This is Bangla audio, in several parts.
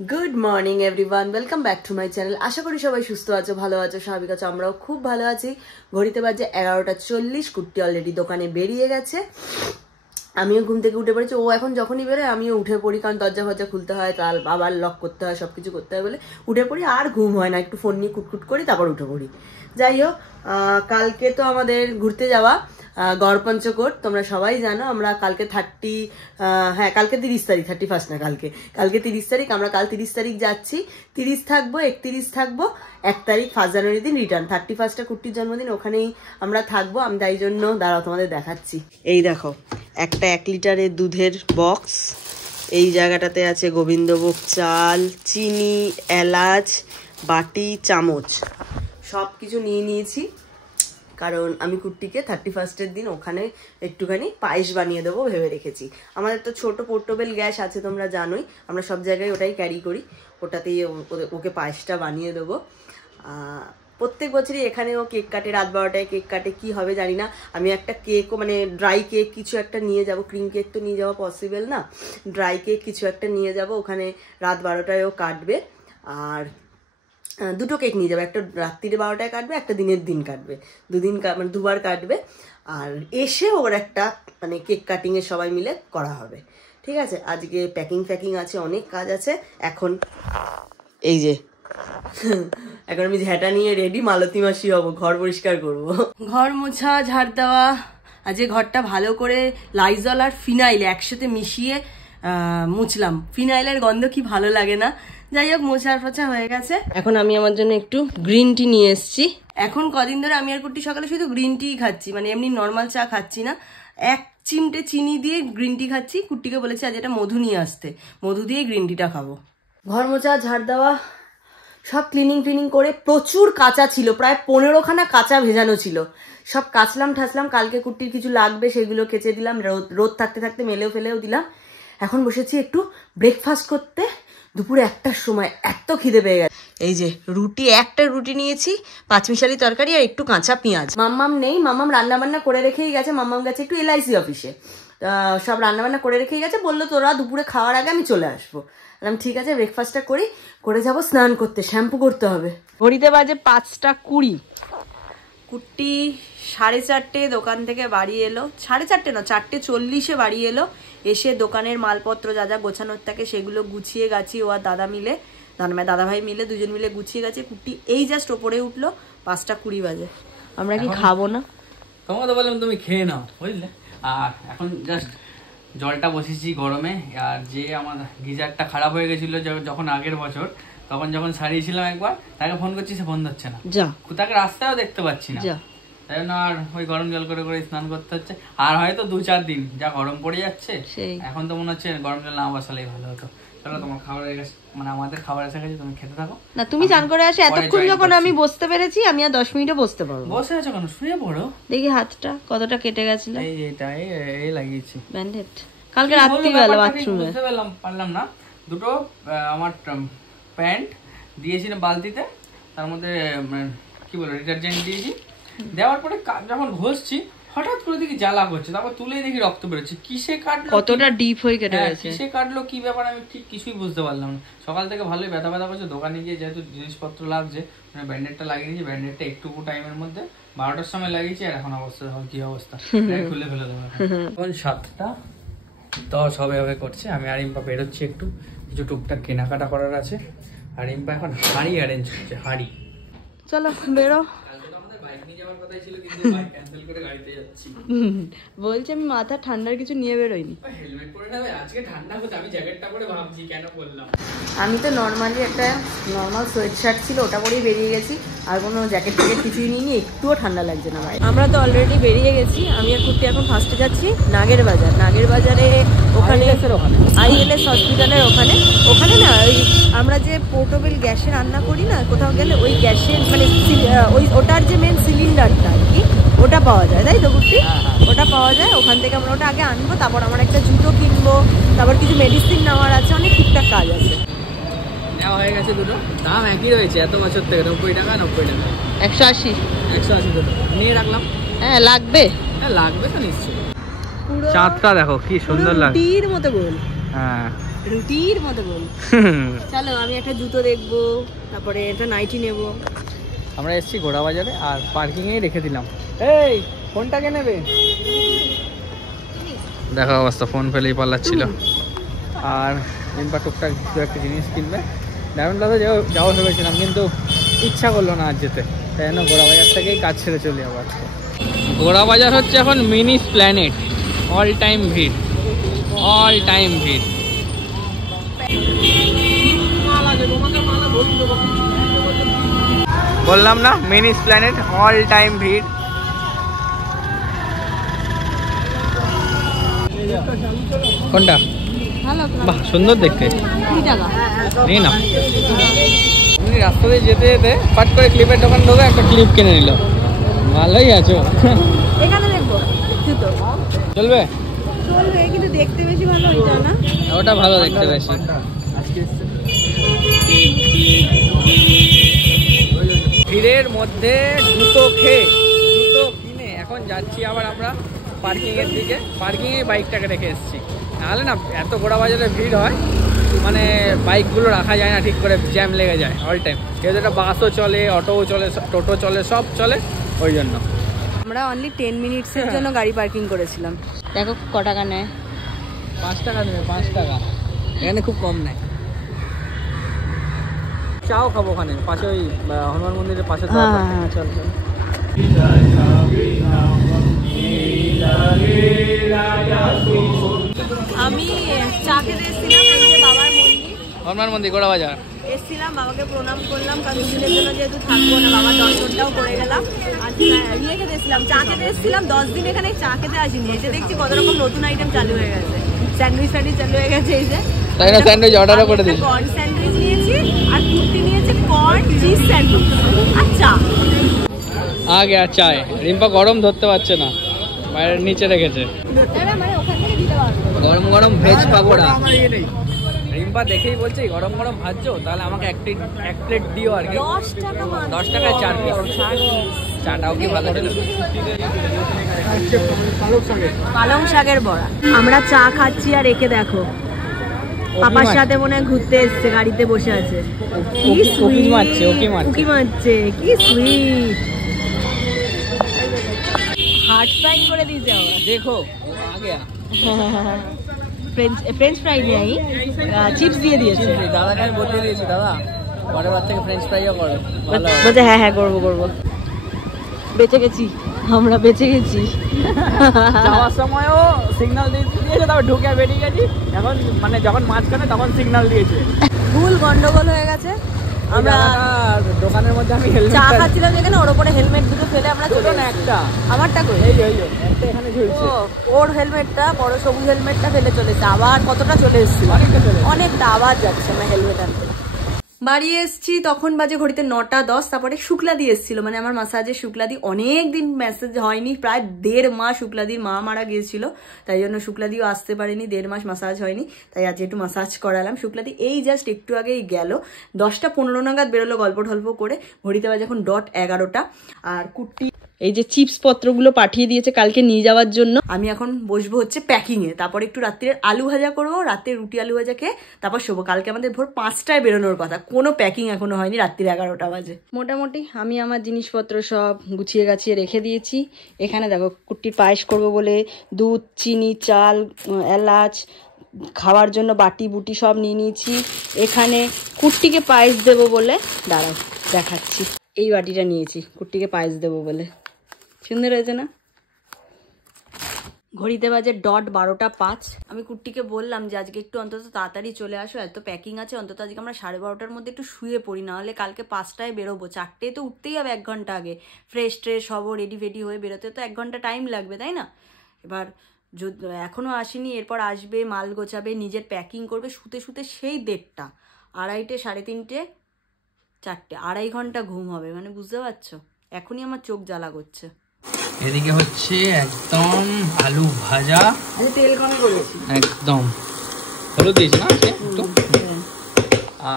Good morning everyone, welcome back to my channel. আশা করি সবাই সুস্থ আছো, ভালো আছো, স্বাভাবিক আছো। আমরাও খুব ভালো আছি। ঘড়িতে বাজে 11:40। কুট্টি অলরেডি দোকানে বেরিয়ে গেছে। আমিও ঘুম থেকে উঠে পড়েছি। ও এখন যখনই বেরোয় আমিও উঠে পড়ি, কারণ দরজা ফরজা খুলতে হয়, তার আবার লক করতে হয়, সবকিছু করতে হয় বলে উঠে পড়ি। আর ঘুম হয় না, একটু ফোন নিয়ে কুটকুট করি, তারপর উঠে পড়ি। যাই হোক, কালকে তো আমাদের ঘুরতে যাওয়া গড়পঞ্চকোট, তোমরা সবাই জানো। আমরা কালকে কালকে 30 তারিখ, 31 না, কালকে 30 তারিখ। আমরা কাল 30 তারিখ যাচ্ছি। 30 থাকবো, 31 থাকবো, 1 তারিখ 1 জানুয়ারি দিন রিটার্ন। 31টা কুট্টির জন্মদিন, ওখানেই আমরা থাকবো। আমি তাই জন্য দাঁড়াও তোমাদের দেখাচ্ছি। এই দেখো, একটা 1 লিটারের দুধের বক্স। এই জায়গাটাতে আছে গোবিন্দভোগ চাল, চিনি, এলাচ, বাটি, চামচ, সব কিছু নিয়ে নিয়েছি। কারণ আমি কুট্টিকে 31st দিন ওখানে একটুখানি পায়েস বানিয়ে দেবো ভেবে রেখেছি। আমাদের তো ছোট পোর্টেবল গ্যাস আছে, তোমরা জানোই। আমরা সব জায়গায় ওটাই ক্যারি করি, ওটাতেই ওকে পায়েসটা বানিয়ে দেবো। প্রত্যেক বছরই এখানেও কেক কাটে, রাত 12টায় কেক কাটে। কি হবে জানি না। আমি একটা কেকও, মানে ড্রাই কেক কিছু একটা নিয়ে যাব। ক্রিম কেক তো নিয়ে যাওয়া পসিবল না, ড্রাই কেক কিছু একটা নিয়ে যাব। ওখানে রাত 12টায়ও কাটবে। আর দুটো কেক নিয়ে যাবে, একটা রাত্রিরে 12টায় কাটবে, একটা দিনের দিন কাটবে। মানে দুবার কাটবে। আর এসে ওর একটা মানে কেক কাটিংয়ে সবাই মিলে করা হবে, ঠিক আছে। আজকে প্যাকিং আছে, অনেক কাজ আছে। এখন এই যে এখন আমি ঝ্যাঁটা নিয়ে রেডি, মালতী মাসি হবো, ঘর পরিষ্কার করব, ঘর মোছা, ঝাড় দেওয়া। আজকে ঘরটা ভালো করে লাইজল আর ফিনাইল একসাথে মিশিয়ে মুছলাম। ফিনাইলের গন্ধ কি ভালো লাগে না। যাই হোক, মোছার ফোছা হয়ে গেছে। এখন আমি আমার জন্য একটু গ্রিন টি নিয়ে এসেছি। এখন কদিন ধরে আমি আর কুট্টি সকালে শুধু গ্রিন টি খাচ্ছি, মানে এমনি নর্মাল চা খাচ্ছি না। 1 চিমটে চিনি দিয়ে গ্রিন টি খাচ্ছি। কুট্টিকে বলেছি আজ এটা মধু নিয়ে আসতে, মধু দিয়ে গ্রিন টিটা খাবো। ঘর মোছা, ঝাড় দেওয়া, সব ক্লিনিং করে প্রচুর কাঁচা ছিল, প্রায় 15খানা কাঁচা ভেজানো ছিল। সব কাচলাম ঠাসলাম। কালকে কুট্টির কিছু লাগবে, সেগুলো কেচে দিলাম। রোদ থাকতে মেলেও ফেলেও দিলাম। এখন বসেছি একটু ব্রেকফাস্ট করতে। দুপুরে 1টার সময় এত খিদে পেয়ে গেছে। এই যে একটা রুটি নিয়েছি, 5 মিশালি তরকারি আর একটু কাঁচা পেঁয়াজ। মাম্মাম নেই, মাম্মাম রান্নাবান্না করে রেখেই গেছে। মাম্মাম গেছে একটু LIC অফিসে, সব রান্নাবান্না করে রেখেই গেছে। বললো তোরা দুপুরে খাওয়ার আগে আমি চলে আসবো। ঠিক আছে, ব্রেকফাস্টটা করে যাবো স্নান করতে, শ্যাম্পু করতে হবে। ঘড়িতে বাজে 5:20। কুট্টি 4:30 দোকান থেকে বাড়ি এলো। 4:30 না, 4:40 বাড়ি এলো। এসে দোকানের মালপত্র যা যা গোছানোর থাকে সেগুলো গুছিয়ে গাছিয়ে ও আর দাদা ভাই মিলে দুজন মিলে গুছিয়ে গেছে। কুট্টি এই জাস্ট ওপরে উঠলো। 5:20 বাজে। আমরা কি খাবো না? তোমাকে তো বললাম তুমি খেয়ে নাও, বুঝলে। আর এখন জাস্ট জলটা বসেছি গরমে। আর যে আমার গিজারটা খারাপ হয়ে গেছিল যখন আগের বছর, তখন যখন সারিয়েছিলাম একবার, তাকে ফোন করছি, সে ফোন ধরছে না। তাকে রাস্তায়ও দেখতে পাচ্ছি না। তাই জন্য আর ওই গরম জল করে স্নান করতে হচ্ছে। আর হয়তো 2-4 দিন যা গরম পড়ে যাচ্ছে, এখন তো মনে হচ্ছে গরম জল না বসালেই ভালো হতো। চলো, তোমার খাবারের কাছে, মানে আমাদের খাবার এসে গেছে, তুমি খেতে থাকো না। তুমি চান করে আসো। এতক্ষণ যখন আমি বসতে পেরেছি, আমি আর 10 মিনিটও বসতে পারবো। বসে আছো কেন? শুয়ে পড়ো। দেখি হাতটা কতটা কেটে গেছিল। এই লাগিয়েছি ব্যান্ডেড। কালকে রাত্রিবেলা বাথরুমে বুঝতে পারলাম না। দুটো আমার প্যান্ট দিয়েছিলাম বালতিতে, তার মধ্যে কি বলে ডিটারজেন্ট দিয়েছি। দেওয়ার পরে যখন ঘষছি, হঠাৎ করে দেখি জ্বালা করছে। তারপর তুলেই দেখি রক্ত বেরোচ্ছে। কিসে কাটলো, কতটা ডিপ হয়ে কেটে গেছে, কিসে কাটলো, কি ব্যাপার, আমি ঠিক কিছুই বুঝতে পারলাম না। সকাল থেকে ভালোই ব্যথা করছে। দোকানে গিয়ে যেহেতু জিনিসপত্র লাগছে, মানে ব্যান্ডেডটা লাগিয়ে নিয়েছি। ব্যান্ডেডটা একটুকু টাইমের মধ্যে 12টার সময় লাগিয়েছি। আর এখন কি অবস্থা, খুলে ফেলে দেবো। এখন 7টা, তো সব এভাবে করছে। আমি আর ইম্পা বেরোচ্ছি, একটু কিছু টুকটাক কেনাকাটা করার আছে। আর ইম্পা এখন হাড়ি অ্যারেঞ্জ করছে। হাড়ি, চলো বেরো। বলছি আমি মাথা ঠান্ডার কিছু নিয়ে বেরোইনি। আমি তো নর্মালি একটা নর্মাল সোয়েট শার্ট ছিল, ওটা পরেই বেরিয়ে গেছি। আর কোনো জ্যাকেট ট্যাকেট কিছুই নিইনি, একটুও ঠান্ডা লাগছে না ভাই। আমরা তো অলরেডি বেরিয়ে গেছি। আমি আর কুট্টি এখন ফার্স্টে যাচ্ছি নাগের বাজারে। ওখানে ILS হসপিটালের ওখানে না, ওই আমরা যে পোর্টেবল গ্যাসে রান্না করি না, কোথাও গেলে ওই গ্যাসের মানে ওটার যে মেন সিলিন্ডারটা আর কি, ওটা পাওয়া যায়, তাই তো কুট্টি? ওটা পাওয়া যায়। ওখান থেকে আমরা ওটা আগে আনবো, তারপর আমার একটা জুতো কিনবো, তারপর কিছু মেডিসিন নেওয়ার আছে, অনেক ঠিকঠাক কাজ আছে। নেওয়া হয়ে গেছে দুটো, দাম একই রয়েছে এত বছর থেকে, 90 টাকা 180 দুটো নিয়ে রাখলাম। হ্যাঁ লাগবে, লাগবে তো নিশ্চয়ই। চাঁদটা দেখো কি সুন্দর লাগে, তীর মতো গোল। হ্যাঁ রুটির মতো গোল। চলো আমি একটা জুতো দেখবো, তারপরে একটা নাইটি নেব। আমরা এসেছি ঘোড়া বাজারে আর পার্কিংয়েই রেখে দিলাম। এই ফোনটাকে নেবে? দেখো অবস্থা, ফোন ফেলেই পাল্লাচ্ছিল। আর রিম্পা টুকটাক দু একটা জিনিস কিনবে। ডায়মন্ড প্লাজা যাওয়া ভেবেছিলাম, কিন্তু ইচ্ছা করলো না আজ যেতে, তাই জন্য ঘোড়া বাজার থেকেই কাজ ছেড়ে চলে আবার। ঘোড়া বাজার হচ্ছে এখন মিনি প্ল্যানেট, অল টাইম ভিড়, অল টাইম ভিড়। বললাম না মিনি প্ল্যানেট, অল টাইম ভিড়। কোনটা? বাহ সুন্দর দেখতে, নিই না। রাস্তা দিয়ে যেতে যেতে পাট করে ক্লিপের দোকান ঢোকে একটা ক্লিপ কিনে নিল। ভালোই আছো। এখানে দেখবো জুতো চলবে? চলবে, কিন্তু দেখতে বেশি ভালো ওইটা না? ওটা ভালো দেখতে বেশি। ভিড়ের মধ্যে জুতো খেয়ে জুতো কিনে এখন যাচ্ছি আবার আমরা পার্কিং এর দিকে। পার্কিং এ বাইকটাকে রেখে এসেছি, নাহলে না এত ঘোড়া বাজারে ভিড় হয়, মানে বাইকগুলো রাখা যায় না ঠিক করে, জ্যাম লেগে যায় অল টাইম। যেহেতু একটা বাসও চলে, অটোও চলে, টোটো চলে, সব চলে, ওই জন্য। আমরা অনলি 10 মিনিটসের জন্য গাড়ি পার্কিং করেছিলাম। দেখো ক টাকা নেয়। 5 টাকা নেবে, 5 টাকা। এখানে খুব কম নেয়। চাও খাবো ওখানে পাশে, ওই হনুমান মন্দিরের পাশে। হ্যাঁ চল চল। আমি চা খেতে এসেছিলাম, বাবার মন্দির, হনুমান মন্দির ঘোড়া বাজার এসেছিলাম, বাবাকে প্রণাম করলাম, কারণ দুদিনের জন্য যেহেতু থাকবো না, বাবার দর্শনটাও করে গেলাম। আর ইয়ে খেতে এসেছিলাম, চা খেতে এসেছিলাম। 10 দিন এখানে চা খেতে আসিনি, এসে দেখছি কত রকম নতুন আইটেম চালু হয়ে গেছে। স্যান্ডউইচ চালু হয়ে গেছে। এই যে তাই না, স্যান্ডউইচ অর্ডারও করে দিই। কর্ন স্যান্ডউইচ নিয়েছি, আর কুর্তি নিয়েছি কর্ন চিজ স্যান্ডউইচ আর চা। আগে আর চায়। রিম্পা গরম ধরতে পারছে না, বাইরের নিচে রেখেছে। গরম গরম ভেজ পাকোড়া। রিম্পা দেখেই বলছে গরম গরম ভাজছো, তাহলে আমাকে এক প্লেট দিও আর কি। 10 টাকায় 4 পিস। চাটাও কি ভালো ছিল। পালং শাকের বড়া। আমরা চা খাচ্ছি আর একে দেখো, পাপার সাথে মনে হয় ঘুরতে এসছে, গাড়িতে বসে আছে। উকি মারছে, কি সুইট। হার্ট ফ্রাই করে দিয়েছে আবার, দেখো আগে ফ্রেঞ্চ ফ্রাই নেই, চিপস দিয়ে দিয়েছে। দাদাকে আমি বলে দিয়েছি, দাদা পরের বার থেকে ফ্রেঞ্চ ফ্রাইও করো। বলছে হ্যাঁ হ্যাঁ করবো। বেঁচে গেছি, আমরা বেঁচে গেছি। যাওয়ার সময়ও সিগন্যাল দিয়েছে, তারপর ঢুকে বেরিয়ে গেছি। এখন মানে যখন মাঝখানে তখন সিগন্যাল দিয়েছে। ভুল গন্ডগোল হয়ে গেছে। আমরা দোকানের মধ্যে আমি চা খাচ্ছিলাম যেখানে, ওর উপরে হেলমেট দুটো ফেলে আমরা চলে না। একটা আমারটা কই, একটা এখানে ঝুলছে। ওর হেলমেটটা, বড় সবুজ হেলমেটটা ফেলে চলেছে। আবার কতটা চলে এসেছিল, অনেকটা আবার যাচ্ছে আমরা হেলমেট আনতে। বাড়ি এসছি তখন বাজে ঘড়িতে 9টা 10। তারপরে শুক্লাদি এসেছিল, মানে আমার মাসাজের শুক্লাদি। অনেক দিন মেসেজ হয়নি, প্রায় 1.5 মাস। শুক্লাদির মা মারা গিয়েছিল, তাই জন্য শুক্লাদিও আসতে পারেনি, 1.5 মাস মাসাজ হয়নি। তাই আজ একটু মাসাজ করালাম। শুক্লাদি এই জাস্ট একটু আগেই গেল, 10টা 15 নাগাদ বেরোলো গল্প টল্প করে। ঘড়িতে বাজে এখন 11:00। আর কুর্তি এই যে চিপস পত্রগুলো পাঠিয়ে দিয়েছে কালকে নিয়ে যাওয়ার জন্য। আমি এখন বসবো হচ্ছে প্যাকিং এ, তারপর একটু রাত্রের আলু ভাজা করবো, রাতে রুটি আলু ভাজা খেয়ে তারপর শোবো। কালকে আমাদের ভোর 5টায় বেরোনোর কথা, কোনো প্যাকিং এখনো হয়নি, রাত্রির 11টা বাজে। মোটামুটি আমি আমার জিনিসপত্র সব গুছিয়ে গাছিয়ে রেখে দিয়েছি। এখানে দেখো কুট্টির পায়েস করবো বলে দুধ, চিনি, চাল, এলাচ, খাওয়ার জন্য বাটি বুটি সব নিয়ে নিয়েছি। এখানে কুট্টিকে পায়েস দেবো বলে, দাঁড়াও দেখাচ্ছি, এই বাটিটা নিয়েছি কুট্টিকে পায়েস দেবো বলে। সুন্দর হয়েছে না? ঘড়িতে বাজে 12:05। আমি কুট্টিকে বললাম যে আজকে একটু অন্তত তাড়াতাড়ি চলে আসো, এত প্যাকিং আছে, অন্তত আজকে আমরা 12:30টার মধ্যে একটু শুয়ে পড়ি, নাহলে কালকে 5টায় বেরোবো। 4টেয় তো উঠতেই হবে 1 ঘন্টা আগে, ফ্রেশ ট্রেশ হবো, রেডি ফেডি হয়ে বেরোতে তো 1 ঘন্টা টাইম লাগবে, তাই না? এবার এখনো আসেনি, এরপর আসবে, মাল গোছাবে, নিজের প্যাকিং করবে, শুতে শুতে সেই 1:30, 2:30, 3:30, 4টে, 2.5 ঘন্টা ঘুম হবে। মানে বুঝতে পারছো, এখনই আমার চোখ জ্বালা করছে। এদিকে হচ্ছে একদম আলু ভাজা, তেল কমে করেছি একদম, হলুদ দিয়েছি না আজকে একটু।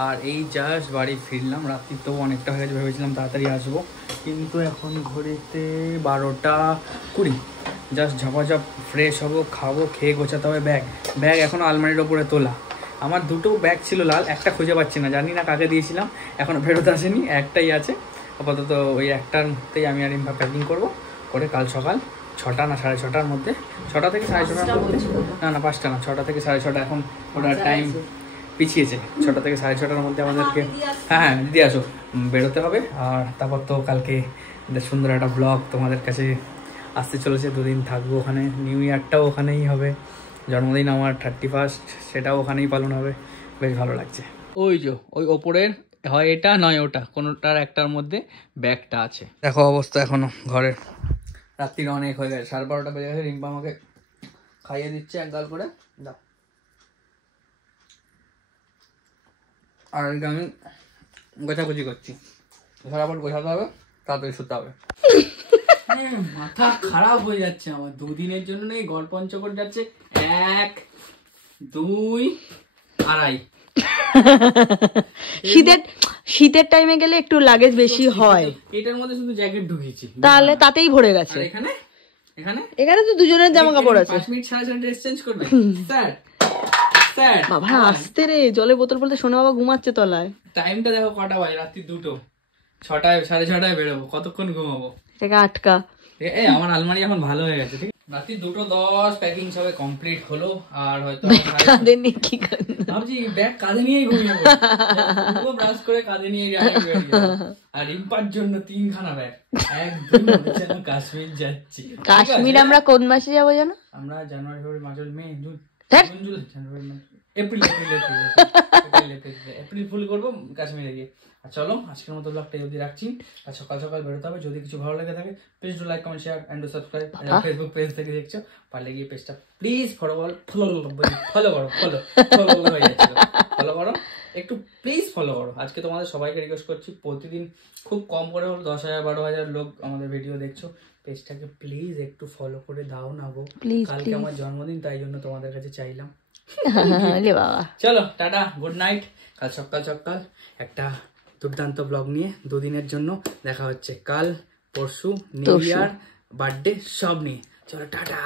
আর এই জাস্ট বাড়ি ফিরলাম, রাত্রি তো অনেকটা হয়ে গেছে, ভেবেছিলাম তাড়াতাড়ি আসবো, কিন্তু এখন ঘড়িতে 12:20। জাস্ট ঝাপাঝাপ ফ্রেশ হবো, খাবো, খেয়ে গোছাতে হবে ব্যাগ। এখনো আলমারির ওপরে তোলা, আমার দুটো ব্যাগ ছিল লাল, একটা খুঁজে পাচ্ছি না, জানি না কাকে দিয়েছিলাম, এখনো ফেরত আসেনি, একটাই আছে আপাতত। ওই একটার মধ্যেই আমি আর ইম্পা প্যাকিং করবো, করে কাল সকাল 6টা না 6:30টার মধ্যে, 6টা থেকে 6:30টার মধ্যে, না 5টা না 6টা থেকে 6:30, এখন ওটার টাইম পিছিয়েছে, 6টা থেকে 6:30টার মধ্যে আমাদেরকে, হ্যাঁ দিদি আসো, বেরোতে হবে। আর তারপর তো কালকে সুন্দর একটা ব্লগ তোমাদের কাছে আসতে চলেছে, 2 দিন থাকবো ওখানে, নিউ ইয়ারটাও ওখানেই হবে, জন্মদিন আমার 31st সেটাও ওখানেই পালন হবে, বেশ ভালো লাগছে। ওই যে ওই ওপরের হয় এটা নয় ওটা, কোনোটার একটার মধ্যে ব্যাগটা আছে। দেখো অবস্থা এখনো ঘরের, রাত্রির অনেক হয়ে গেছে, 12:30 বেজে গেছে, রিম্পা আমাকে খাইয়ে দিচ্ছে এক গাল করে, দাও। আর আমি গোছাগুছি করছি, ঝরাপট গোছাতে হবে, তাড়াতাড়ি শুতে হবে। মাথা খারাপ হয়ে যাচ্ছে আমার, 2 দিনের জন্য নেই, গড় পঞ্চকোট যাচ্ছে 1 2 2.5। শীতের টাইমে গেলে একটু লাগেজ বেশি হয়, এটার মধ্যে শুধু জ্যাকেট ঢুকিয়েছি, তাহলে তাতেই ভরে গেছে। এখানে এখানে এখানে তো দুজনের জামা কাপড় আছে। 5 মিনিট ছাড়া ড্রেস চেঞ্জ করবে স্যার? স্যার বাবা আসতে রে, জলে বোতল বলতে শোনো, বাবা ঘুমাচ্ছে তলায়। টাইমটা দেখো কটা বাজে, রাত্রি 2টো, 6টায় 6:30টায় বেরোবো, কতক্ষণ ঘুমাবো? এটা আটকা। এই আমার আলমারি এখন ভালো হয়ে গেছে, ঠিক আছে। রাত্রি 2:10 প্যাকিং সবে কমপ্লিট হলো, আর হয়তো কাঁধে নিয়ে কি ভাবছি ব্যাগ কাঁধে নিয়েই ঘুমিয়ে পড়বো, ব্রাশ করে কাঁধে নিয়ে আর রিম্পার জন্য 3খানা ব্যাগ, একদম কাশ্মীর যাচ্ছি। কাশ্মীর আমরা কোন মাসে যাবো জানো? আমরা জানুয়ারি, ফেব্রুয়ারি, মার্চ, মে, জুন, জুলাই, জানুয়ারি, এপ্রিল ফুল করবো কাশ্মীরে গিয়ে। আর চলো আজকের মতো ব্লগটা অবধি রাখছি, আর সকাল সকাল বেরোতে হবে। যদি কিছু ভালো লেগে থাকে please do like, comment, share and do subscribe. Facebook page থেকে দেখছো, পারলে গিয়ে পেজটা প্লিজ ফলো করো, ফলো করো একটু প্লিজ, ফলো করো। আজকে তোমাদের সবাইকে রিকোয়েস্ট করছি, প্রতিদিন খুব কম করে হলো 10,000 12,000 লোক আমাদের ভিডিও দেখছো, পেজটাকে প্লিজ একটু ফলো করে দাও না গো, কালকে আমার জন্মদিন, তাই জন্য তোমাদের কাছে চাইলাম। চলো টাটা, গুড নাইট। কাল সকাল একটা দুর্দান্ত ব্লগ নিয়ে 2 দিনের জন্য দেখা হচ্ছে, কাল পরশু নিউ ইয়ার বার্থডে সব নিয়ে। চলো টাটা।